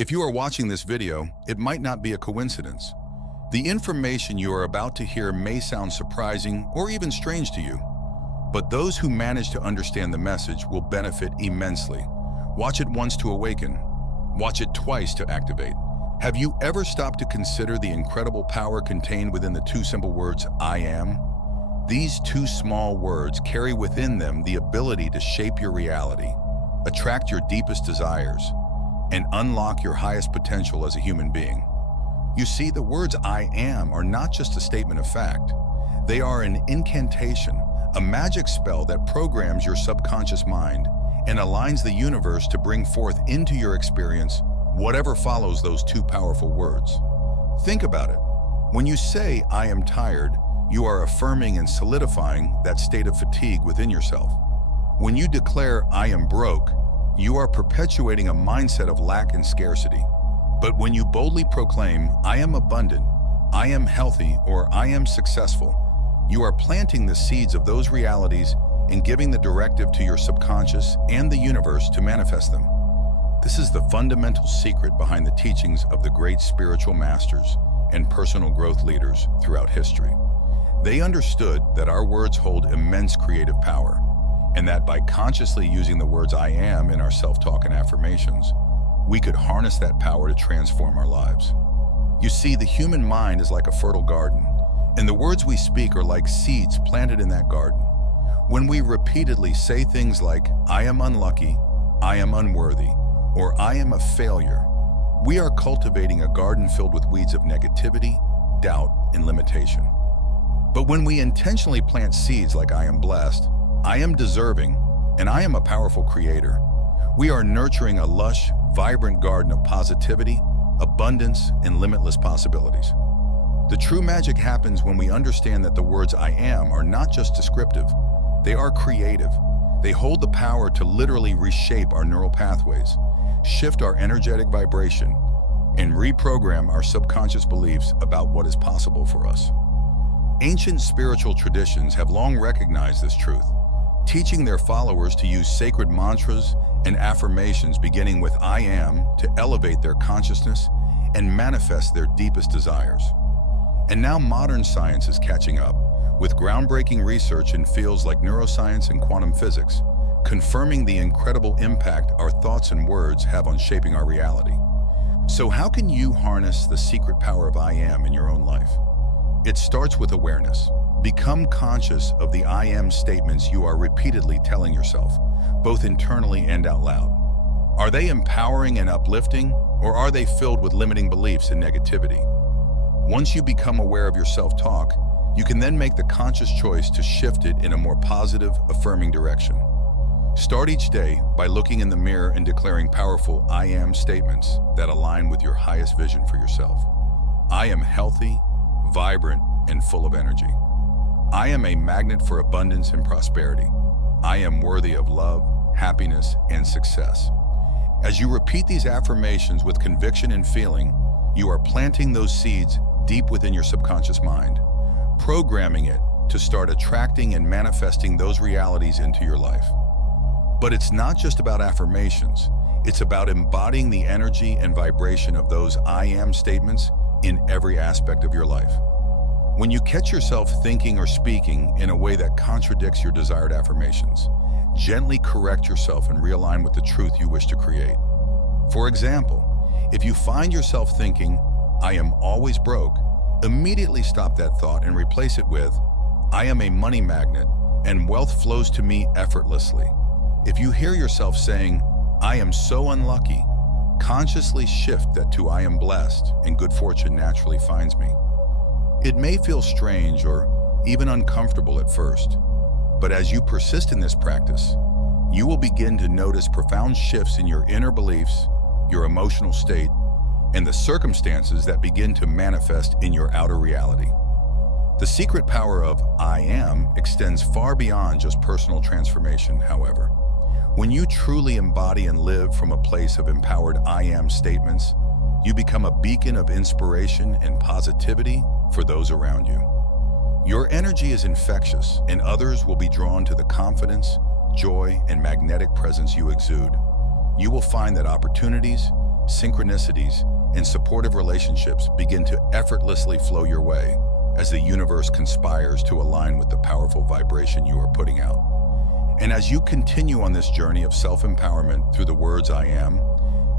If you are watching this video, it might not be a coincidence. The information you are about to hear may sound surprising or even strange to you, but those who manage to understand the message will benefit immensely. Watch it once to awaken. Watch it twice to activate. Have you ever stopped to consider the incredible power contained within the two simple words, I am? These two small words carry within them the ability to shape your reality, attract your deepest desires, and unlock your highest potential as a human being. You see, the words I am are not just a statement of fact. They are an incantation, a magic spell that programs your subconscious mind and aligns the universe to bring forth into your experience whatever follows those two powerful words. Think about it. When you say, I am tired, you are affirming and solidifying that state of fatigue within yourself. When you declare, I am broke, you are perpetuating a mindset of lack and scarcity. But when you boldly proclaim, I am abundant, I am healthy, or I am successful, you are planting the seeds of those realities and giving the directive to your subconscious and the universe to manifest them. This is the fundamental secret behind the teachings of the great spiritual masters and personal growth leaders throughout history. They understood that our words hold immense creative power, and that by consciously using the words I am in our self-talk and affirmations, we could harness that power to transform our lives. You see, the human mind is like a fertile garden, and the words we speak are like seeds planted in that garden. When we repeatedly say things like, I am unlucky, I am unworthy, or I am a failure, we are cultivating a garden filled with weeds of negativity, doubt, and limitation. But when we intentionally plant seeds like I am blessed, I am deserving, and I am a powerful creator, we are nurturing a lush, vibrant garden of positivity, abundance, and limitless possibilities. The true magic happens when we understand that the words I am are not just descriptive, they are creative. They hold the power to literally reshape our neural pathways, shift our energetic vibration, and reprogram our subconscious beliefs about what is possible for us. Ancient spiritual traditions have long recognized this truth, teaching their followers to use sacred mantras and affirmations beginning with I am to elevate their consciousness and manifest their deepest desires. And now modern science is catching up, with groundbreaking research in fields like neuroscience and quantum physics, confirming the incredible impact our thoughts and words have on shaping our reality. So how can you harness the secret power of I am in your own life? It starts with awareness. Become conscious of the I am statements you are repeatedly telling yourself, both internally and out loud. Are they empowering and uplifting, or are they filled with limiting beliefs and negativity? Once you become aware of your self-talk, you can then make the conscious choice to shift it in a more positive, affirming direction. Start each day by looking in the mirror and declaring powerful I am statements that align with your highest vision for yourself. I am healthy, vibrant, and full of energy. I am a magnet for abundance and prosperity. I am worthy of love, happiness, and success. As you repeat these affirmations with conviction and feeling, you are planting those seeds deep within your subconscious mind, programming it to start attracting and manifesting those realities into your life. But it's not just about affirmations. It's about embodying the energy and vibration of those I am statements in every aspect of your life. When you catch yourself thinking or speaking in a way that contradicts your desired affirmations, gently correct yourself and realign with the truth you wish to create. For example, if you find yourself thinking, I am always broke, immediately stop that thought and replace it with, I am a money magnet and wealth flows to me effortlessly. If you hear yourself saying, I am so unlucky, consciously shift that to I am blessed and good fortune naturally finds me. It may feel strange or even uncomfortable at first, but as you persist in this practice, you will begin to notice profound shifts in your inner beliefs, your emotional state, and the circumstances that begin to manifest in your outer reality. The secret power of I am extends far beyond just personal transformation, however. When you truly embody and live from a place of empowered I am statements, you become a beacon of inspiration and positivity for those around you. Your energy is infectious, and others will be drawn to the confidence, joy, and magnetic presence you exude. You will find that opportunities, synchronicities, and supportive relationships begin to effortlessly flow your way as the universe conspires to align with the powerful vibration you are putting out. And as you continue on this journey of self-empowerment through the words I am,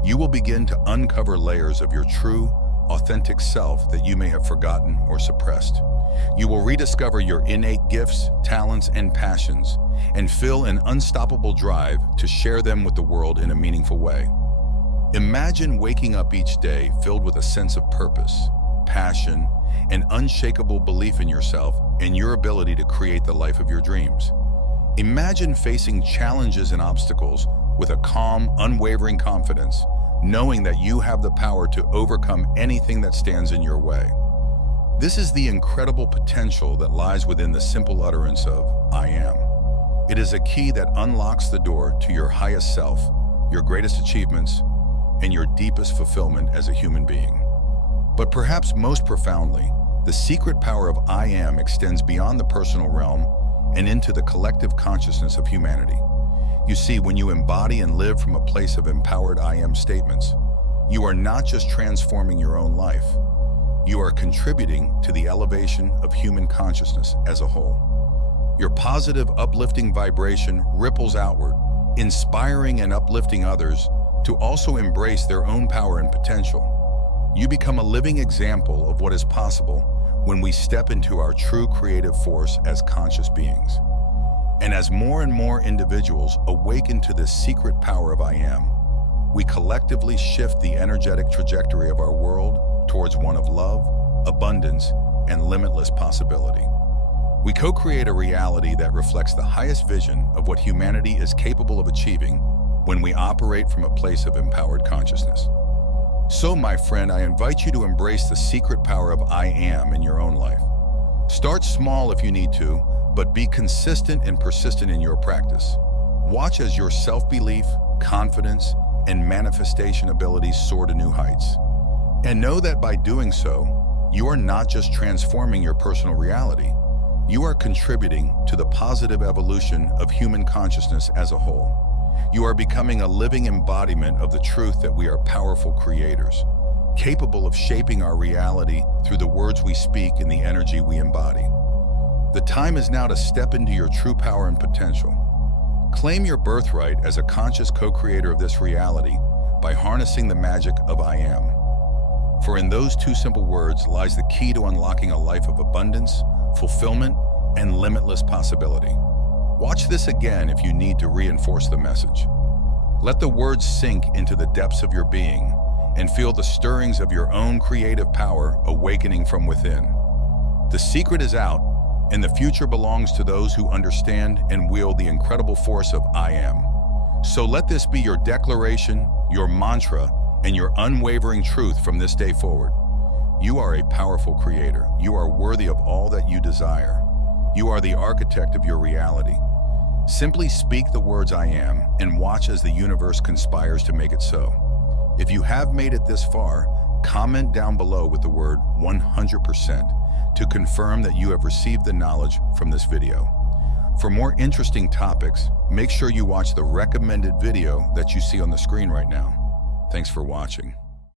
you will begin to uncover layers of your true, authentic self that you may have forgotten or suppressed. You will rediscover your innate gifts, talents, and passions, and feel an unstoppable drive to share them with the world in a meaningful way. Imagine waking up each day filled with a sense of purpose, passion, and unshakable belief in yourself and your ability to create the life of your dreams. Imagine facing challenges and obstacles with a calm, unwavering confidence, knowing that you have the power to overcome anything that stands in your way. This is the incredible potential that lies within the simple utterance of I am. It is a key that unlocks the door to your highest self, your greatest achievements, and your deepest fulfillment as a human being. But perhaps most profoundly, the secret power of I am extends beyond the personal realm and into the collective consciousness of humanity. You see, when you embody and live from a place of empowered I am statements, you are not just transforming your own life, you are contributing to the elevation of human consciousness as a whole. Your positive, uplifting vibration ripples outward, inspiring and uplifting others to also embrace their own power and potential. You become a living example of what is possible when we step into our true creative force as conscious beings. And as more and more individuals awaken to this secret power of I am, we collectively shift the energetic trajectory of our world towards one of love, abundance, and limitless possibility. We co-create a reality that reflects the highest vision of what humanity is capable of achieving when we operate from a place of empowered consciousness. So, my friend, I invite you to embrace the secret power of I am in your own life. Start small if you need to, but be consistent and persistent in your practice. Watch as your self-belief, confidence, and manifestation abilities soar to new heights. And know that by doing so, you are not just transforming your personal reality, you are contributing to the positive evolution of human consciousness as a whole. You are becoming a living embodiment of the truth that we are powerful creators, capable of shaping our reality through the words we speak and the energy we embody. The time is now to step into your true power and potential. Claim your birthright as a conscious co-creator of this reality by harnessing the magic of I am. For in those two simple words lies the key to unlocking a life of abundance, fulfillment, and limitless possibility. Watch this again if you need to reinforce the message. Let the words sink into the depths of your being and feel the stirrings of your own creative power awakening from within. The secret is out, and the future belongs to those who understand and wield the incredible force of I am. So let this be your declaration, your mantra, and your unwavering truth from this day forward. You are a powerful creator. You are worthy of all that you desire. You are the architect of your reality. Simply speak the words I am and watch as the universe conspires to make it so. If you have made it this far, comment down below with the word 100% to confirm that you have received the knowledge from this video. For more interesting topics, make sure you watch the recommended video that you see on the screen right now. Thanks for watching.